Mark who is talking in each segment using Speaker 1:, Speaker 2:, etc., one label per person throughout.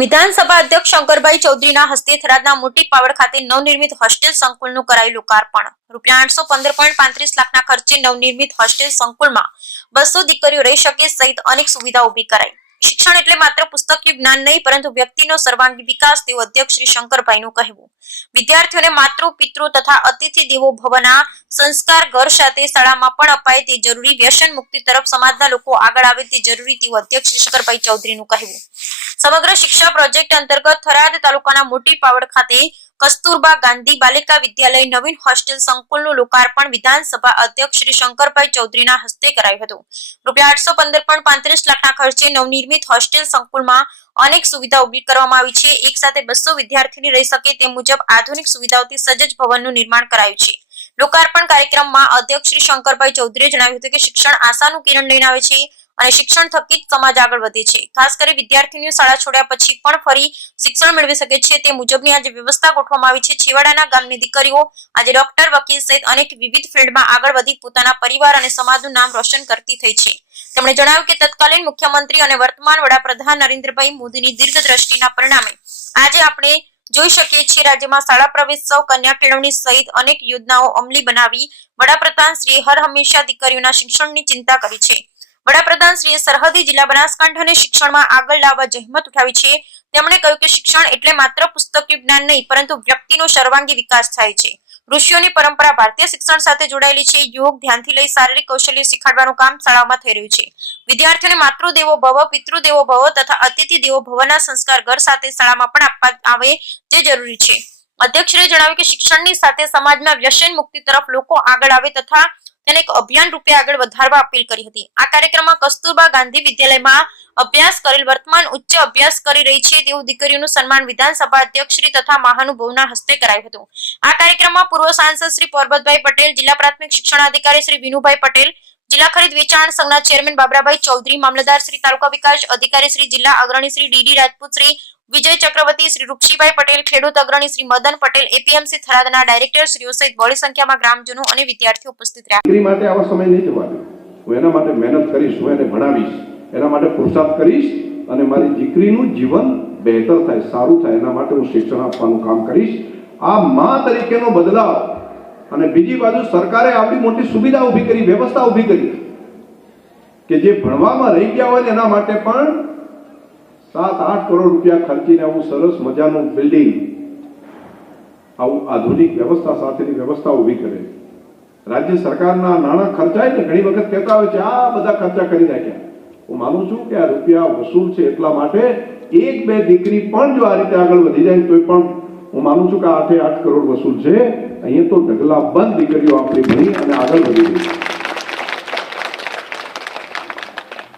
Speaker 1: વિધાનસભા અધ્યક્ષ શંકરભાઈ ચૌધરીના હસ્તે થરાદના મોટી પાવડ ખાતે નવનિર્મિત હોસ્ટેલ સંકુલનું કરાયું લોકાર્પણ. રૂપિયા આઠસો પંદર પોઈન્ટ પાંત્રીસ લાખના ખર્ચે નવનિર્મિત હોસ્ટેલ સંકુલમાં બસો દીકરીઓ રહી શકે સહિત અનેક સુવિધા ઊભી કરાઈ. શિક્ષણ એટલે માત્ર પુસ્તકીય જ્ઞાન નહીં, પરંતુ વ્યક્તિનો સર્વાંગી વિકાસ, તેવું અધ્યક્ષ શ્રી શંકરભાઈનું કહેવું. વિદ્યાર્થીઓને માતૃ, પિતૃ તથા અતિથિ દેવો ભવના સંસ્કાર ઘર સાથે શાળામાં પણ અપાય તે જરૂરી વ્યસન મુક્તિ તરફ સમાજના લોકો આગળ આવે તે જરૂરી, તેવું અધ્યક્ષ શ્રી શંકરભાઈ ચૌધરીનું કહેવું. સમગ્ર શિક્ષા પ્રોજેક્ટ અંતર્ગત થરાદ તાલુકાના મોટી પાવડ ખાતે કસ્તુરબા ગાંધી બાલિકા વિદ્યાલય નવીન હોસ્ટેલ સંકુલનું લોકાર્પણ વિધાનસભા અધ્યક્ષ શ્રી શંકરભાઈ ચૌધરીના હસ્તે કરાયું હતું. રૂપિયા આઠસો પંદર પોઈન્ટ પાંત્રીસ લાખના ખર્ચે નવનિર્મિત હોસ્ટેલ સંકુલમાં અનેક સુવિધા ઊભી કરવામાં આવી છે. એક સાથે બસો વિદ્યાર્થીની રહી શકે તે મુજબ આધુનિક સુવિધાઓથી સજ્જ ભવનનું નિર્માણ કરાયું છે. લોકાર્પણ કાર્યક્રમમાં અધ્યક્ષ શ્રી શંકરભાઈ ચૌધરીએ જણાવ્યું હતું કે શિક્ષણ આશાનું કિરણ લઈને આવે છે. અને શિક્ષણ થકી જ સમાજ આગળ વધે છે. ખાસ કરી વિદ્યાર્થીઓને શાળા છોડ્યા પછી પણ ફરી શિક્ષણ મેળવી શકે છે. તે મુજબની આજે વ્યવસ્થા ગોઠવવામાં આવી છે. છેવાડાના ગામની દીકરીઓ આજે ડોક્ટર, વકીલ સહિત અનેક વિવિધ ફિલ્ડમાં આગળ વધી પોતાના પરિવાર અને સમાજનું નામ રોશન કરતી થઈ છે. તેમણે જણાવ્યું કે તત્કાલીન મુખ્યમંત્રી અને વર્તમાન વડાપ્રધાન નરેન્દ્રભાઈ મોદીની દીર્ઘદ્રષ્ટિના પરિણામે આજે આપણે જોઈ શકીએ છીએ રાજ્યમાં શાળા પ્રવેશોત્સવ કન્યા કેળવણી સહિત અનેક યોજનાઓ અમલી બનાવી વડાપ્રધાન શ્રી હર હંમેશા દીકરીઓના શિક્ષણની ચિંતા કરી છે. વડાપ્રધાન શ્રીએ સરહદી જિલ્લા બનાસકાંઠાને શિક્ષણમાં આગળ લાવવા જહેમત ઉઠાવી છે. તેમણે કહ્યું કે શિક્ષણ એટલે માત્ર પુસ્તકીય જ્ઞાન નહીં, પરંતુ વ્યક્તિનો સર્વાંગી વિકાસ થાય છે. ઋષિઓની પરંપરા ભારતીય શિક્ષણ સાથે જોડાયેલી છે. યોગ ધ્યાનથી લઈ શારીરિક કૌશલ્ય શીખવાડવાનું કામ શાળાઓમાં થઈ રહ્યું છે. વિદ્યાર્થીઓને માતૃ દેવો ભવ, પિતૃદેવો ભવ તથા અતિથિ દેવો ભવના સંસ્કાર ઘર સાથે શાળામાં પણ આપવા આવે તે જરૂરી છે. અધ્યક્ષે જણાવ્યું કે શિક્ષણની સાથે સમાજમાં વ્યસન મુક્તિ તરફ લોકો આગળ આવે તથા તેને એક અભિયાન રૂપે આગળ વધારવા અપીલ કરી હતી. આ કાર્યક્રમમાં કસ્તુરબા ગાંધી વિદ્યાલયમાં અભ્યાસ કરેલ વર્તમાન ઉચ્ચ અભ્યાસ કરી રહી છે તેવું દીકરીઓનું સન્માન વિધાનસભા અધ્યક્ષ શ્રી તથા મહાનુભવના હસ્તે કરાયું હતું. આ કાર્યક્રમમાં પૂર્વ સાંસદ શ્રી પરબતભાઈ પટેલ, જિલ્લા પ્રાથમિક શિક્ષણાધિકારી શ્રી વિનુભાઈ પટેલ, જિલ્લા ખરીદ વેચાણ સંઘના ચેરમેન બાબરાભાઈ ચૌધરી, મામલતદાર શ્રી તાલુકા વિકાસ અધિકારી શ્રી જિલ્લા અગ્રણી શ્રી ડીડી રાજપૂત શ્રી વિજય ચક્રવર્તી, શ્રી રૂપસીભાઈ પટેલ, ખેડૂત અગ્રણી શ્રી મદન પટેલ, એપીએમસી થરાદના ડાયરેક્ટર શ્રીઓ સહિત બહોળી સંખ્યામાં ગ્રામજનો અને વિદ્યાર્થીઓ ઉપસ્થિત રહ્યા.
Speaker 2: નોકરી માટે આવો સમય નહીં જવા હું એના માટે મહેનત કરીશ, હું એને ભણાવીશ, એના માટે પુરુષાર્થ કરીશ અને મારી દીકરીનું જીવન બહેતર થાય, સારું થાય, એના માટે હું શિક્ષણ આપવાનું કામ કરીશ. આ મા તરીકેનો બદલાવ અને બીજી બાજુ સરકારે આપણી મોટી સુવિધા ઊભી કરી, વ્યવસ્થા ઊભી કરી. કે જે ભણવામાં રહી ગયા હોય એના માટે પણ સાત આઠ કરોડ રૂપિયા ખર્ચીને આવું સરસ મજાનું બિલ્ડિંગ આવું આધુનિક વ્યવસ્થા સાથેની વ્યવસ્થા ઊભી કરે. રાજ્ય સરકારના નાણાં ખર્ચાય ને ઘણી વખત કહેતા હોય છે, આ બધા ખર્ચા કરી નાખ્યા. હું માનું છું કે આ રૂપિયા વસૂલ છે એટલા માટે એક બે દીકરી પણ જો આ રીતે આગળ વધી જાય તોય પણ હું માનું છું કે આઠે આઠ કરોડ વસૂલ છે. અહીંયા તો ઢગલા બંધ દીકરીઓ આપણી ભણી અને આગળ વધી ગઈ.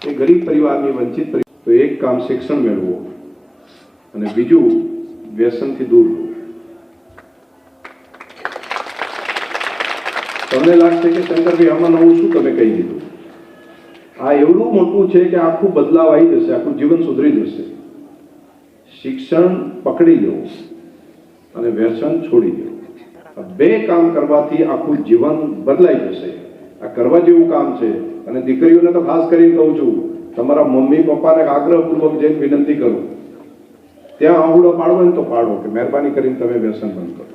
Speaker 2: એ ગરીબ પરિવારની વંચિત તો એક કામ શિક્ષણ મેળવો અને બીજું વ્યસનથી દૂર રહો. તમને લાગશે કે શંકરભાઈ, આમાં નવું શું તમે કહી દીધું? આ એવડું મોટું છે કે આખું બદલાવ આવી જશે, આખું જીવન સુધરી જશે. શિક્ષણ પકડી લો અને વ્યસન છોડી દો. બે કામ કરવાથી આખું જીવન બદલાઈ જશે. આ કરવા જેવું કામ છે. અને દીકરીઓને તો ખાસ કરીને કહું છું તમારા મમ્મી, પપ્પાને આગ્રહપૂર્વક જઈને વિનંતી કરો. ત્યાં આંગળો પાડવો ને તો પાડો, કે મહેરબાની કરીને તમે વ્યસન બંધ કરો.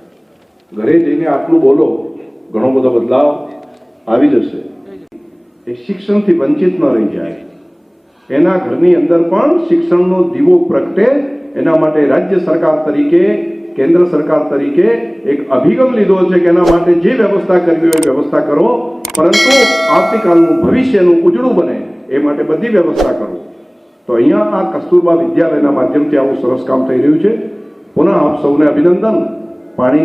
Speaker 2: ઘરે જઈને આટલું બોલો, ઘણો બધો બદલાવ આવી જશે. એ શિક્ષણથી વંચિત ન રહી જાય. એના ઘરની અંદર પણ શિક્ષણનો દીવો પ્રગટે, એના માટે રાજ્ય સરકાર તરીકે, કેન્દ્ર સરકાર તરીકે એક અભિગમ લીધો છે કે એના માટે જે વ્યવસ્થા કરવી હોય વ્યવસ્થા કરો, પરંતુ આવતીકાલનું ભવિષ્યનું ઉજળું બને. એ માટે બધી વ્યવસ્થા કરો. તો અહીંયા આ કસ્તુરબા વિદ્યાલયના માધ્યમથી આવું સરસ કામ થઈ રહ્યું છે. પુનઃ આપ સૌને અભિનંદન. પાણી